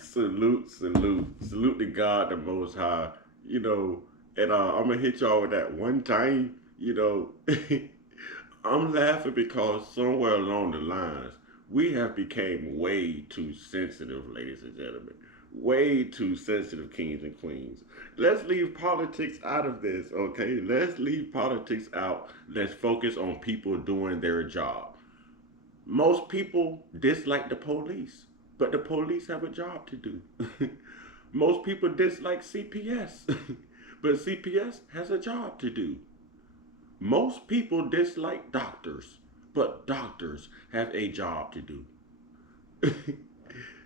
Salute, salute, salute to God the Most High. You know, and I'm gonna hit y'all with that one time. I'm laughing because somewhere along the lines we have become way too sensitive, ladies and gentlemen. Way too sensitive, kings and queens. Let's leave politics out of this, okay? Let's leave politics out. Let's focus on people doing their job. Most people dislike the police, but the police have a job to do. Most people dislike CPS, but CPS has a job to do. Most people dislike doctors, but doctors have a job to do.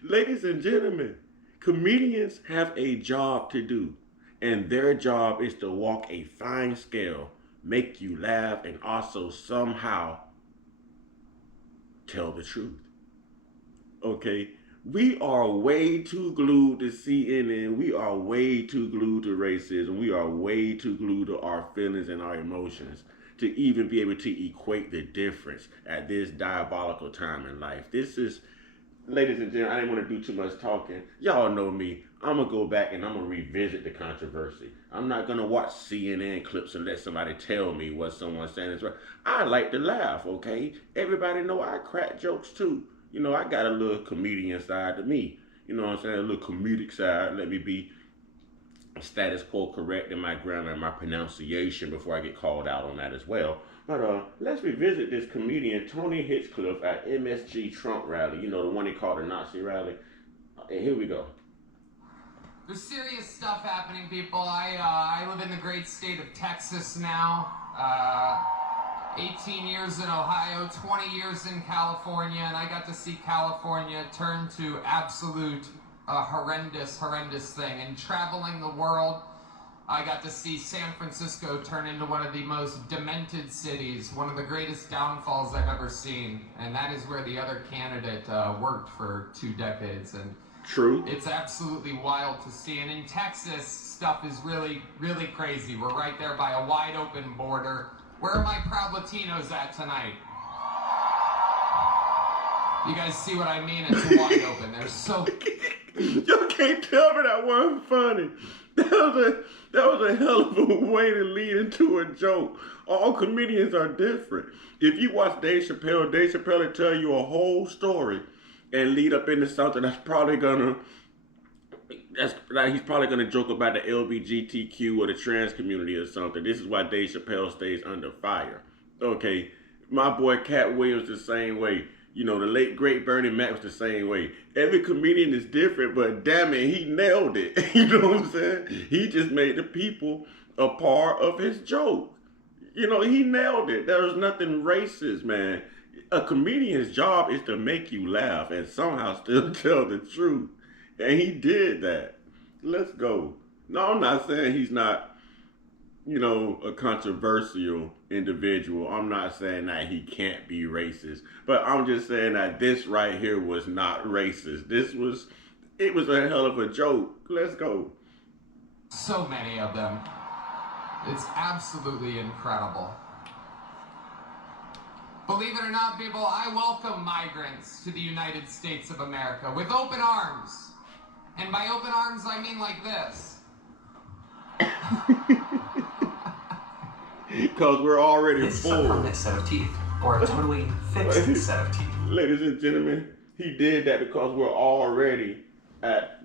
Ladies and gentlemen, comedians have a job to do, and their job is to walk a fine scale, make you laugh, and also somehow tell the truth. Okay? We are way too glued to CNN. We are way too glued to racism. We are way too glued to our feelings and our emotions to even be able to equate the difference at this diabolical time in life. This is, ladies and gentlemen, I didn't want to do too much talking. Y'all know me. I'm going to go back and I'm going to revisit the controversy. I'm not going to watch CNN clips and let somebody tell me what someone's saying is right. I like to laugh, okay? Everybody know I crack jokes too. I got a little comedian side to me. You know what I'm saying? A little comedic side. Let me be status quo correct in my grammar and my pronunciation before I get called out on that as well. But let's revisit this comedian Tony Hinchcliffe at MSG Trump rally. The one he called a Nazi rally. And here we go. There's serious stuff happening, people. I live in the great state of Texas now. 18 years in Ohio, 20 years in California, and I got to see California turn to absolute horrendous thing. And traveling the world, I got to see San Francisco turn into one of the most demented cities, one of the greatest downfalls I've ever seen. And that is where the other candidate worked for 2 decades. And true. It's absolutely wild to see. And in Texas, stuff is really crazy. We're right there by a wide open border. Where are my proud Latinos at tonight? You guys see what I mean? It's wide open. They're so... You can't tell me that wasn't funny. That was a hell of a way to lead into a joke. All comedians are different. If you watch Dave Chappelle will tell you a whole story and lead up into something he's probably gonna joke about the LGBTQ or the trans community or something. This is why Dave Chappelle stays under fire. Okay, my boy Cat Williams the same way. The late great Bernie Mac was the same way. Every comedian is different, but damn it, he nailed it. You know what I'm saying? He just made the people a part of his joke. He nailed it. There was nothing racist, man. A comedian's job is to make you laugh and somehow still tell the truth. And he did that. Let's go. No, I'm not saying he's not, a controversial individual. I'm not saying that he can't be racist. But I'm just saying that this right here was not racist. It was a hell of a joke. Let's go. So many of them. It's absolutely incredible. Believe it or not, people, I welcome migrants to the United States of America with open arms. And by open arms, I mean like this. Because we're already It's full. a permanent set of teeth, or a totally fixed set of teeth. Ladies and gentlemen, he did that because we're already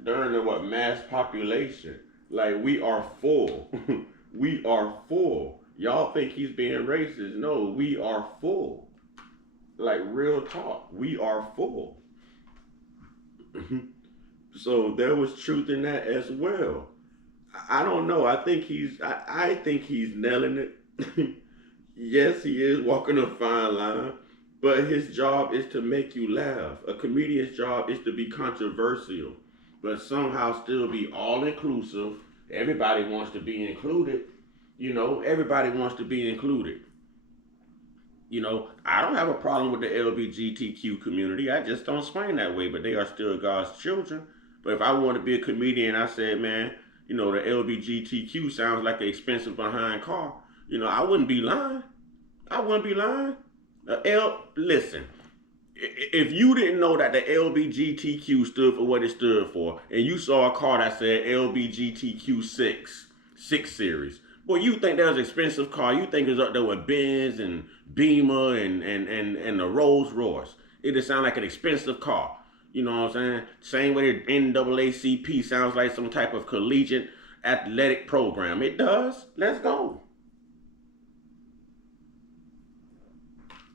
during the mass population. Like, we are full. We are full. Y'all think he's being racist. No, we are full. Like, real talk. We are full. So there was truth in that as well. I don't know. I think he's nailing it. Yes, he is walking a fine line, but his job is to make you laugh. A comedian's job is to be controversial, but somehow still be all inclusive. Everybody wants to be included. Everybody wants to be included. I don't have a problem with the LGBTQ community. I just don't swing that way, but they are still God's children. But if I want to be a comedian, I said, man, the LGBTQ sounds like an expensive behind car. I wouldn't be lying. I wouldn't be lying. Listen, If you didn't know that the LBGTQ stood for what it stood for, and you saw a car that said LBGTQ 6 series, boy, you think that was an expensive car. You think it's up there with Benz and Beamer and the Rolls Royce. It just sound like an expensive car. You know what I'm saying? Same way the NAACP sounds like some type of collegiate athletic program. It does. Let's go.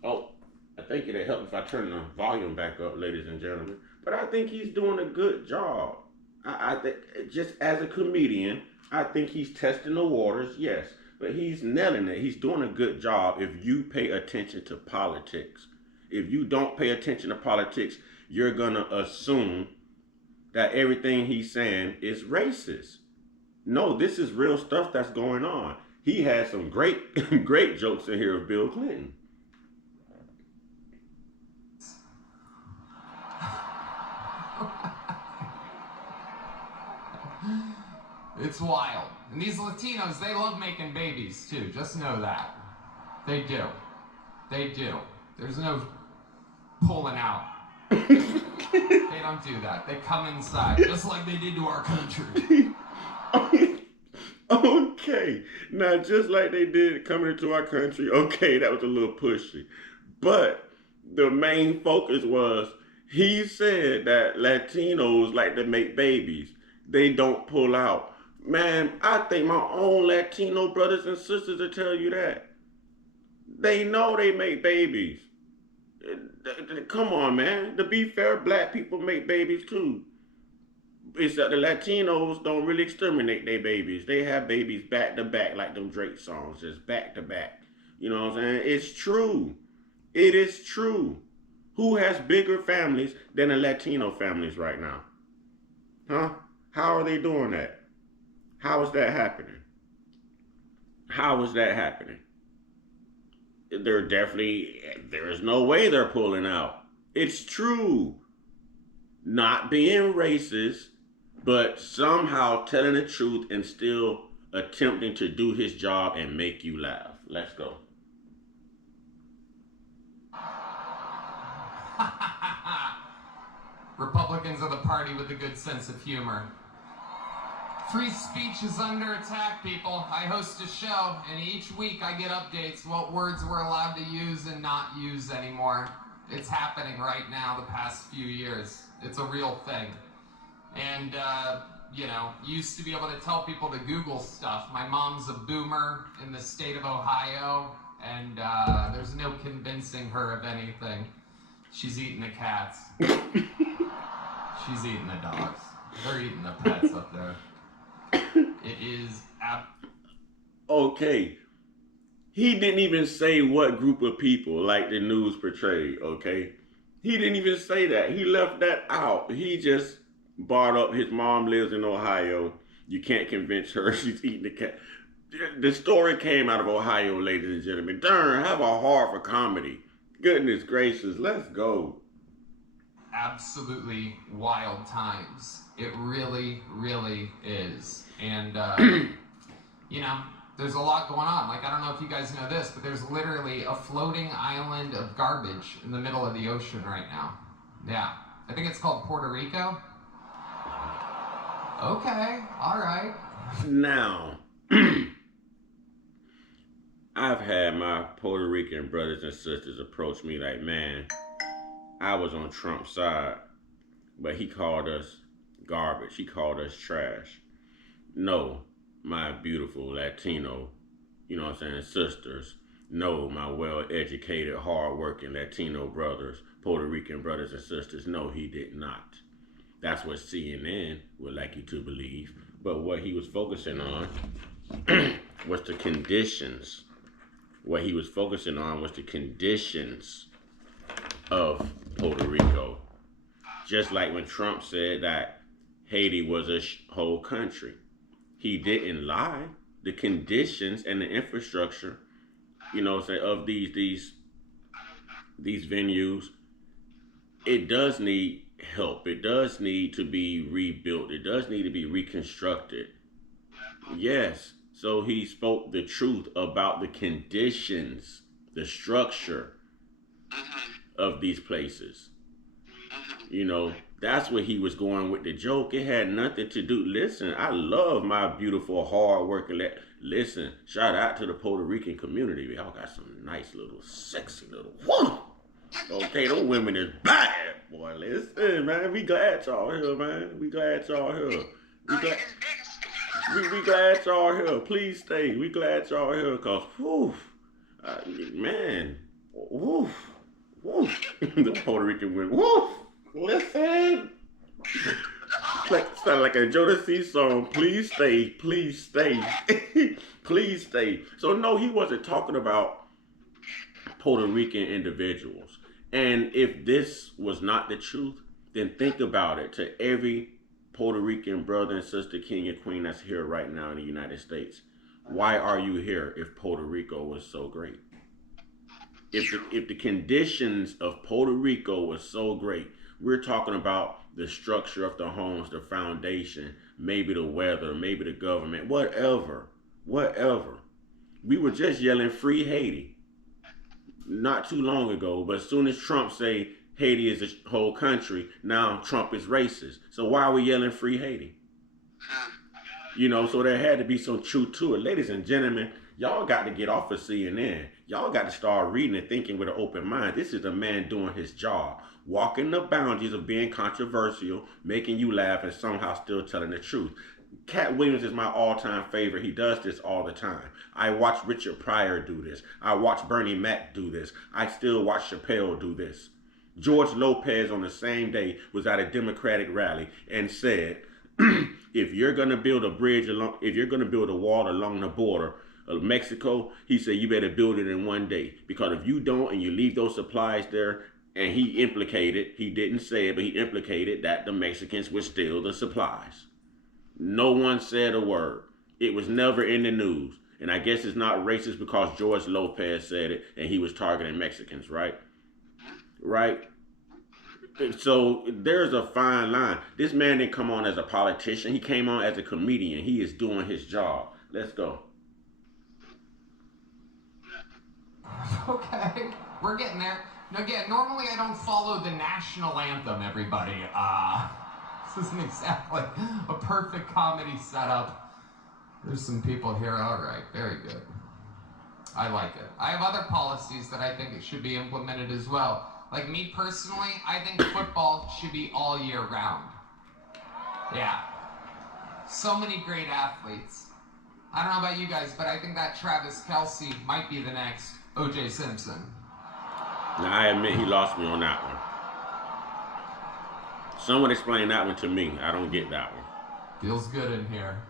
Oh, I think it'd help if I turn the volume back up, ladies and gentlemen. But I think he's doing a good job. I think, just as a comedian, I think he's testing the waters, yes. But he's nailing it. He's doing a good job if you pay attention to politics. If you don't pay attention to politics, you're going to assume that everything he's saying is racist. No, this is real stuff that's going on. He had some great, great jokes in here of Bill Clinton. It's wild. And these Latinos, they love making babies too. Just know that. They do. They do. There's no pulling out. They don't do that. They come inside, just like they did to our country. Okay. Now, just like they did coming into our country, okay, that was a little pushy. But the main focus was he said that Latinos like to make babies. They don't pull out. Man, I think my own Latino brothers and sisters will tell you that. They know they make babies. Come on, man. To be fair, black people make babies too. It's that the Latinos don't really exterminate their babies. They have babies back to back, like them Drake songs, just back to back. You know what I'm saying? It's true. It is true. Who has bigger families than the Latino families right now? Huh? How are they doing that? How is that happening? How is that happening? There is no way they're pulling out. It's true. Not being racist, but somehow telling the truth and still attempting to do his job and make you laugh. Let's go. Republicans are the party with a good sense of humor. Free speech is under attack, people. I host a show, and each week I get updates what words we're allowed to use and not use anymore. It's happening right now the past few years. It's a real thing. And, used to be able to tell people to Google stuff. My mom's a boomer in the state of Ohio, and there's no convincing her of anything. She's eating the cats. She's eating the dogs. They're eating the pets up there. It is Okay. He didn't even say what group of people like the news portrayed, okay? He didn't even say that. He left that out. He just brought up his mom lives in Ohio. You can't convince her she's eating the cat. The story came out of Ohio, ladies and gentlemen. Darn, have a heart for comedy. Goodness gracious, let's go. absolutely wild times. It really, really is. And, there's a lot going on. Like, I don't know if you guys know this, but there's literally a floating island of garbage in the middle of the ocean right now. Yeah. I think it's called Puerto Rico. Okay, all right. Now, I've had my Puerto Rican brothers and sisters approach me like, man, I was on Trump's side, but he called us garbage. He called us trash. No, my beautiful Latino, sisters. No, my well-educated, hard-working Latino brothers, Puerto Rican brothers and sisters. No, he did not. That's what CNN would like you to believe. But what he was focusing on was the conditions. What he was focusing on was the conditions of Puerto Rico. Just like when Trump said that Haiti was a whole country. He didn't lie. The conditions and the infrastructure, of these venues, it does need help. It does need to be rebuilt. It does need to be reconstructed. Yes. So he spoke the truth about the conditions, the structure. of these places. You know, that's where he was going with the joke. It had nothing to do. Listen, I love my beautiful, hard working. Listen, shout out to the Puerto Rican community. Y'all got some nice little, sexy little woman. Okay, those women is bad, boy. Listen, man, we glad y'all here, man. We glad y'all here. We glad, we glad y'all here. Please stay. We glad y'all here, cause, whew, man, whew, whew. The Puerto Rican women, whew. Listen. Sound like a Jodeci song. Please stay. Please stay. Please stay. So no, he wasn't talking about Puerto Rican individuals. And if this was not the truth, then think about it. To every Puerto Rican brother and sister, king and queen that's here right now in the United States, why are you here if Puerto Rico was so great? If the conditions of Puerto Rico was so great, we're talking about the structure of the homes, the foundation, maybe the weather, maybe the government, whatever. We were just yelling free Haiti not too long ago, but as soon as Trump say Haiti is a whole country, now Trump is racist. So why are we yelling free Haiti? You know, so there had to be some truth to it. Ladies and gentlemen, y'all got to get off of CNN. Y'all got to start reading and thinking with an open mind. This is a man doing his job, walking the boundaries of being controversial, making you laugh, and somehow still telling the truth. Cat Williams is my all-time favorite. He does this all the time. I watch Richard Pryor do this. I watch Bernie Mac do this. I still watch Chappelle do this. George Lopez on the same day was at a Democratic rally and said, if you're going to build a bridge along, if you're going to build a wall along the border of Mexico, he said, you better build it in one day. Because if you don't and you leave those supplies there, and he implicated, he didn't say it, but he implicated that the Mexicans would steal the supplies. No one said a word. It was never in the news. And I guess it's not racist because George Lopez said it and he was targeting Mexicans, right? Right? So there's a fine line. This man didn't come on as a politician. He came on as a comedian. He is doing his job. Let's go. Okay, we're getting there. Now, again, normally I don't follow the national anthem, everybody. This isn't exactly a perfect comedy setup. There's some people here. All right, very good. I like it. I have other policies that I think it should be implemented as well. Like me personally, I think football should be all year round. Yeah. So many great athletes. I don't know about you guys, but I think that Travis Kelce might be the next O.J. Simpson. Now, I admit he lost me on that one. Someone explain that one to me. I don't get that one. Feels good in here.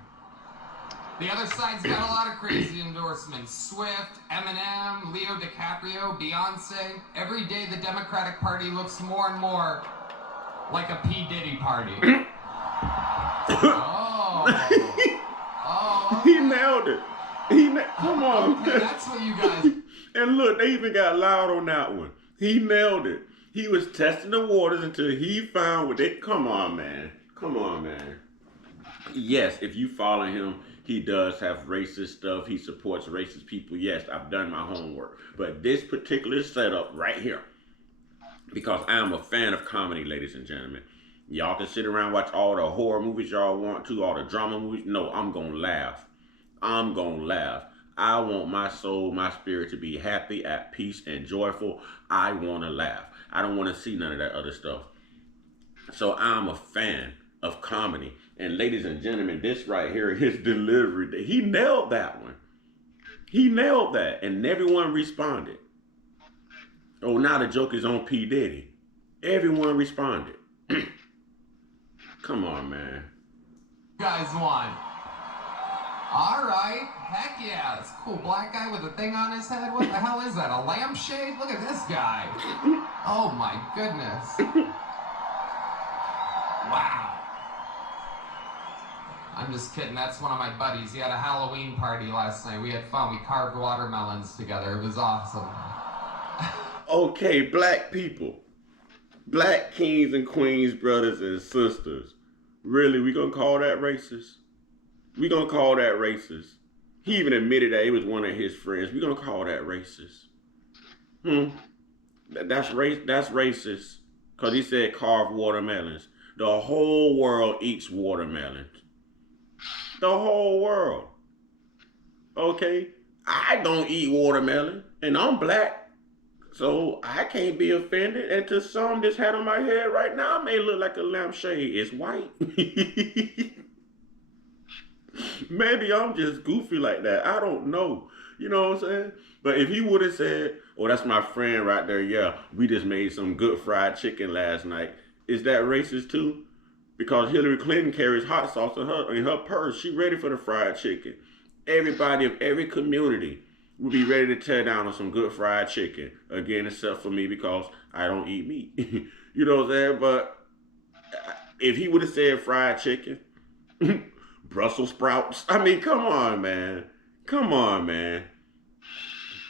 The other side's got a lot of crazy endorsements. Swift, Eminem, Leo DiCaprio, Beyonce. Every day the Democratic Party looks more and more like a P. Diddy party. Okay. He nailed it. Come on. Okay, that's what you guys... And look, they even got loud on that one. He nailed it. He was testing the waters until he found what they... Come on, man. Yes, if you follow him, he does have racist stuff. He supports racist people. Yes, I've done my homework. But this particular setup right here, because I am a fan of comedy, ladies and gentlemen. Y'all can sit around and watch all the horror movies y'all want to, all the drama movies. No, I'm going to laugh. I want my soul, my spirit to be happy, at peace, and joyful. I want to laugh. I don't want to see none of that other stuff. So I'm a fan of comedy. And ladies and gentlemen, this right here, his delivery, he nailed that one. He nailed that. And everyone responded. Oh, now the joke is on P. Diddy. Everyone responded. Come on, man. You guys won. All right. Heck yeah. It's a cool black guy with a thing on his head. What the hell is that? A lampshade? Look at this guy. Oh my goodness. Wow. I'm just kidding. That's one of my buddies. He had a Halloween party last night. We had fun. We carved watermelons together. It was awesome. Okay, black people. Black kings and queens, brothers and sisters. Really, we gonna call that racist? We gonna call that racist? He even admitted that it was one of his friends. We gonna call that racist? That's racist. Cause he said carved watermelons. The whole world eats watermelons. The whole world. Okay? I don't eat watermelon. And I'm black. So I can't be offended. And to some, this hat on my head right now may look like a lampshade. It's white. Maybe I'm just goofy like that. I don't know. You know what I'm saying? But if he would have said, "Oh, that's my friend right there. Yeah, we just made some good fried chicken last night." Is that racist too? Because Hillary Clinton carries hot sauce in her purse. She ready for the fried chicken. Everybody of every community will be ready to tear down on some good fried chicken. Again, except for me because I don't eat meat. You know what I'm saying? But if he would have said fried chicken, Brussels sprouts. I mean, come on, man. Come on, man.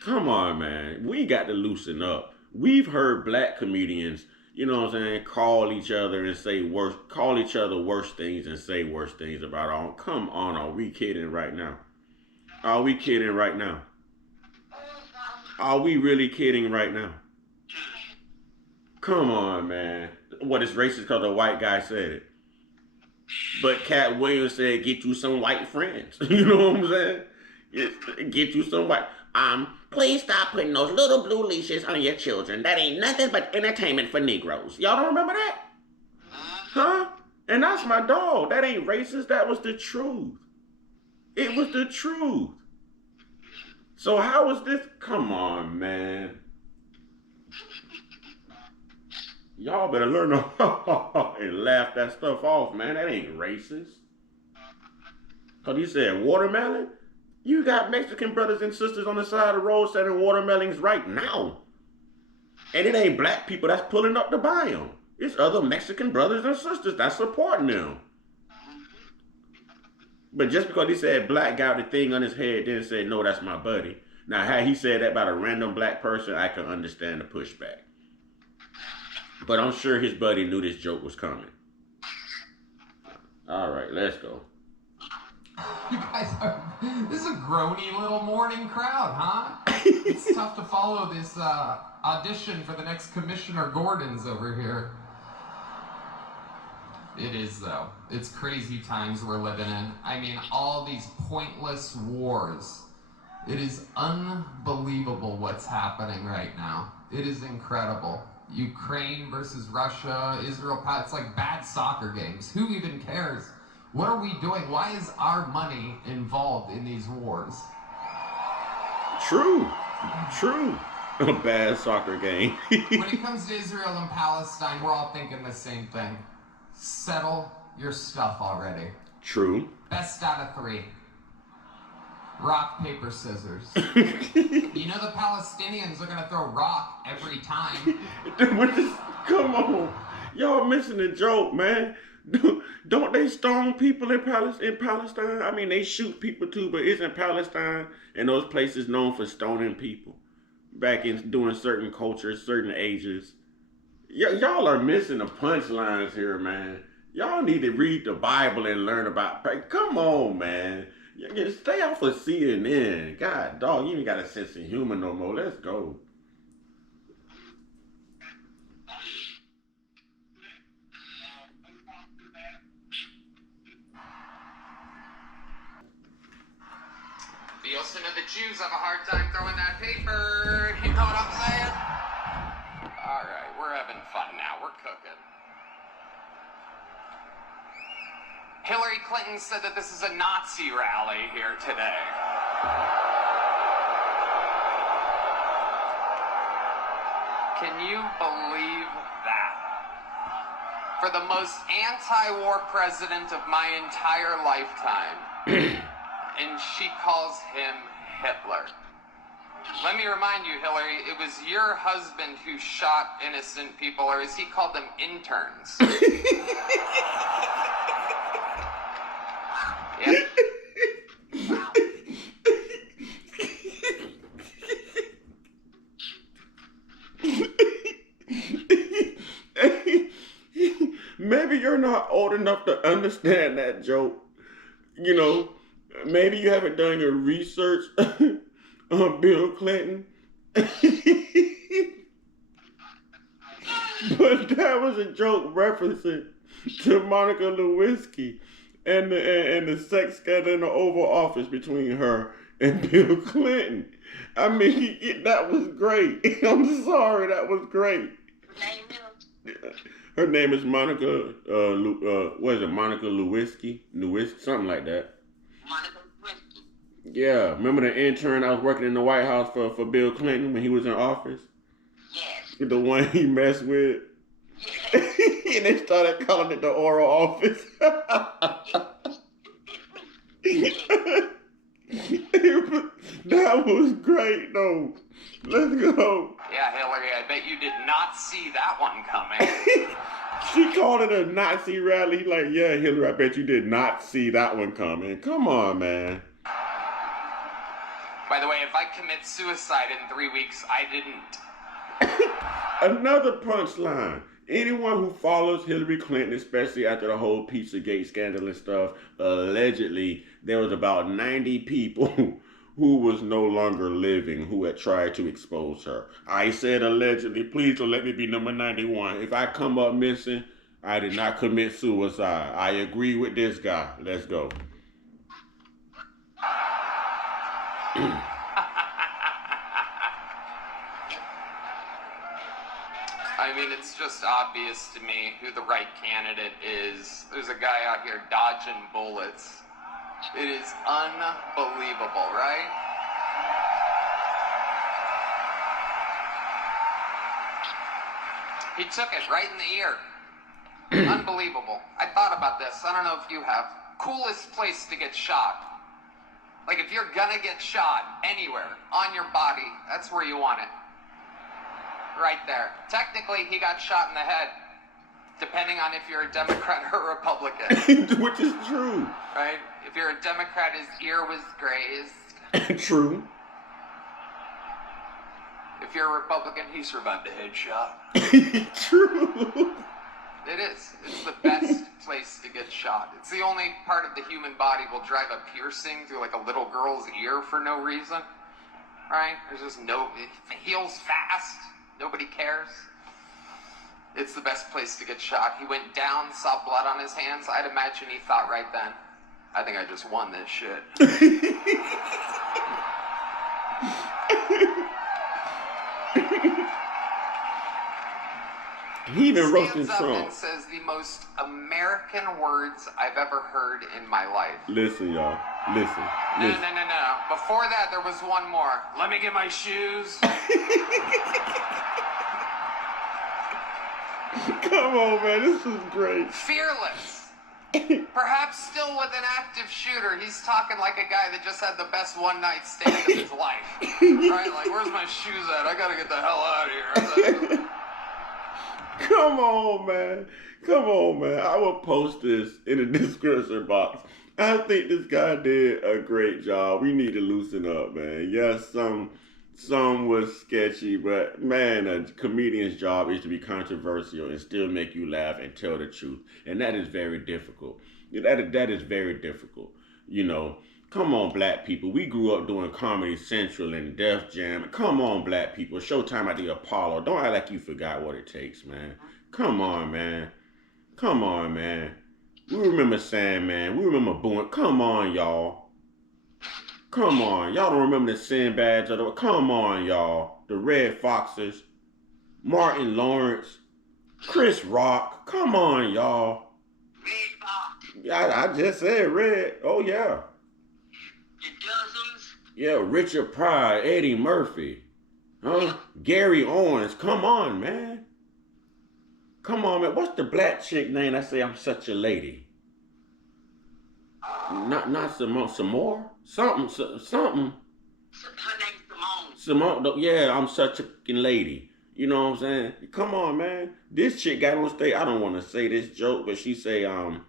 Come on, man. We got to loosen up. We've heard black comedians, you know what I'm saying, call each other and say worse, call each other worse things and say worse things about our own. Come on, are we kidding right now? Are we kidding right now? Are we really kidding right now? Come on, man. What is racist because a white guy said it? But Cat Williams said, "Get you some white friends." You know what I'm saying? Get you some white. Please stop putting those little blue leashes on your children. That ain't nothing but entertainment for Negroes. Y'all don't remember that? Huh? And that's my dog. That ain't racist. That was the truth. It was the truth. So how is this? Come on, man. Y'all better learn to and laugh that stuff off, man. That ain't racist. Because he said watermelon? You got Mexican brothers and sisters on the side of the road selling watermelons right now. And it ain't black people that's pulling up to buy them. It's other Mexican brothers and sisters that's supporting them. But just because he said black guy with the thing on his head didn't say, "No, that's my buddy." Now, had he said that about a random black person, I can understand the pushback. But I'm sure his buddy knew this joke was coming. All right, let's go. You guys this is a groany little morning crowd, huh? It's tough to follow this audition for the next Commissioner Gordon's over here. It is, though. It's crazy times we're living in. I mean, all these pointless wars. It is unbelievable what's happening right now. It is incredible. Ukraine versus Russia, Israel, it's like bad soccer games. Who even cares? What are we doing? Why is our money involved in these wars? True. A bad soccer game. When it comes to Israel and Palestine, we're all thinking the same thing. Settle your stuff already. True. Best out of 3. Rock, paper, scissors. You know the Palestinians are gonna throw rock every time. Come on. Y'all missing the joke, man. Don't they stone people in Palestine? I mean, they shoot people too, but isn't Palestine and those places known for stoning people back in doing certain cultures, certain ages? Y'all are missing the punchlines here, man. Y'all need to read the Bible and learn about. Come on, man. Stay off of CNN. God, dog, you ain't got a sense of humor no more. Let's go. Listen to the Jews have a hard time throwing that paper. You know what I'm saying? All right, we're having fun now. We're cooking. Hillary Clinton said that this is a Nazi rally here today. Can you believe that? For the most anti-war president of my entire lifetime. And she calls him Hitler. Let me remind you, Hillary, it was your husband who shot innocent people, or as he called them, interns. Yep. Maybe you're not old enough to understand that joke. You know, maybe you haven't done your research on Bill Clinton. But that was a joke referencing to Monica Lewinsky and the sex scandal in the Oval Office between her and Bill Clinton. I mean, that was great. I'm sorry, that was great. Her name is Monica. What is it? Monica Lewinsky, something like that. Monica Lewinsky. Yeah, remember the intern I was working in the White House for Bill Clinton when he was in office? Yes. The one he messed with? Yes. And they started calling it the oral office. That was great, though. Let's go. Yeah, Hillary, I bet you did not see that one coming. She called it a Nazi rally. Like, yeah, Hillary, I bet you did not see that one coming. Come on, man. By the way, if I commit suicide in 3 weeks, I didn't. Another punchline. Anyone who follows Hillary Clinton, especially after the whole Pizzagate scandal and stuff, allegedly there was about 90 people who was no longer living who had tried to expose her. I said allegedly. Please don't let me be number 91. If I come up missing, I did not commit suicide. I agree with this guy. Let's go. I mean, it's just obvious to me who the right candidate is. There's a guy out here dodging bullets. It is unbelievable, right? He took it right in the ear. Unbelievable. I thought about this. I don't know if you have. Coolest place to get shot. Like, if you're gonna get shot anywhere on your body, that's where you want it. Right there. Technically, he got shot in the head, depending on if you're a Democrat or a Republican. Which is true. Right? If you're a Democrat, his ear was grazed. True. If you're a Republican, he survived a headshot. True. It is. It's the best place to get shot. It's the only part of the human body will drive a piercing through like a little girl's ear for no reason. Right? There's just no... It heals fast. Nobody cares. It's the best place to get shot. He went down, saw blood on his hands. I'd imagine he thought right then, I think I just won this shit. He even roasted Stands up Trump. and says the most American words I've ever heard in my life. Listen, y'all. Listen. No. Before that, there was one more. Let me get my shoes. Come on, man. This is great. Fearless. Perhaps still with an active shooter. He's talking like a guy that just had the best one night stand of his life. Right? Like, where's my shoes at? I gotta get the hell out of here. Come on, man. Come on, man. I will post this in the description box. I think this guy did a great job. We need to loosen up, man. Yes, some was sketchy, but man, a comedian's job is to be controversial and still make you laugh and tell the truth. And that is very difficult. That is very difficult. You know, come on, black people. We grew up doing Comedy Central and Def Jam. Come on, black people. Showtime at the Apollo. Don't act like you forgot what it takes, man. Come on, man. Come on, man. We remember Sandman. We remember Boone. Come on, y'all. Come on. Y'all don't remember the Sinbads or the... Come on, y'all. The Red Foxes. Martin Lawrence. Chris Rock. Come on, y'all. Red Fox. I just said Red. Oh, yeah. The Dozens. Yeah, Richard Pryor, Eddie Murphy. Huh? Gary Owens. Come on, man. Come on, man. What's the black chick name? I say I'm such a lady. Not Simone. Some more? Something. Her name's Simone. Yeah, I'm such a fucking lady. You know what I'm saying? Come on, man. This chick got on stage. I don't want to say this joke, but she say, I'm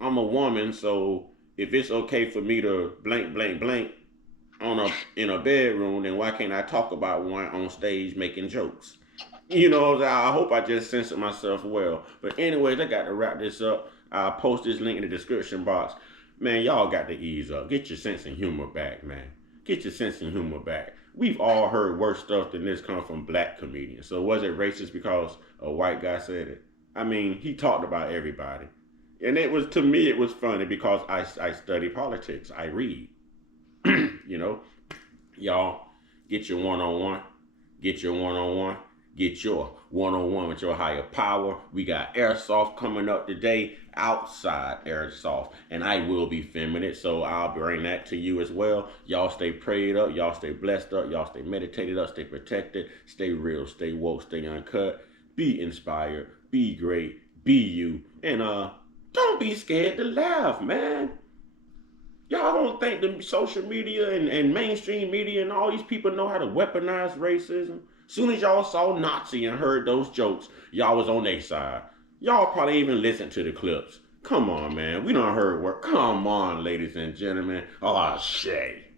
a woman, so if it's okay for me to blank in a bedroom, then why can't I talk about one on stage making jokes? You know, I hope I just censored myself well. But anyways, I got to wrap this up. I'll post this link in the description box. Man, y'all got to ease up. Get your sense of humor back, man. Get your sense of humor back. we've all heard worse stuff than this come from black comedians. So was it racist because a white guy said it? I mean, he talked about everybody. And it was, to me, it was funny because I study politics. I read. You know, y'all get your one-on-one, get your one-on-one, get your one-on-one with your higher power. We got airsoft coming up today, outside airsoft, and I will be filming it, so I'll bring that to you as well. Y'all stay prayed up, y'all stay blessed up, y'all stay meditated up, stay protected, stay real, stay woke, stay uncut, be inspired, be great, be you, and don't be scared to laugh, man. Y'all don't think the social media and mainstream media and all these people know how to weaponize racism? Soon as y'all saw Nazi and heard those jokes, y'all was on their side. Y'all probably even listened to the clips. Come on, man. We done heard work. Come on, ladies and gentlemen. Oh, shit.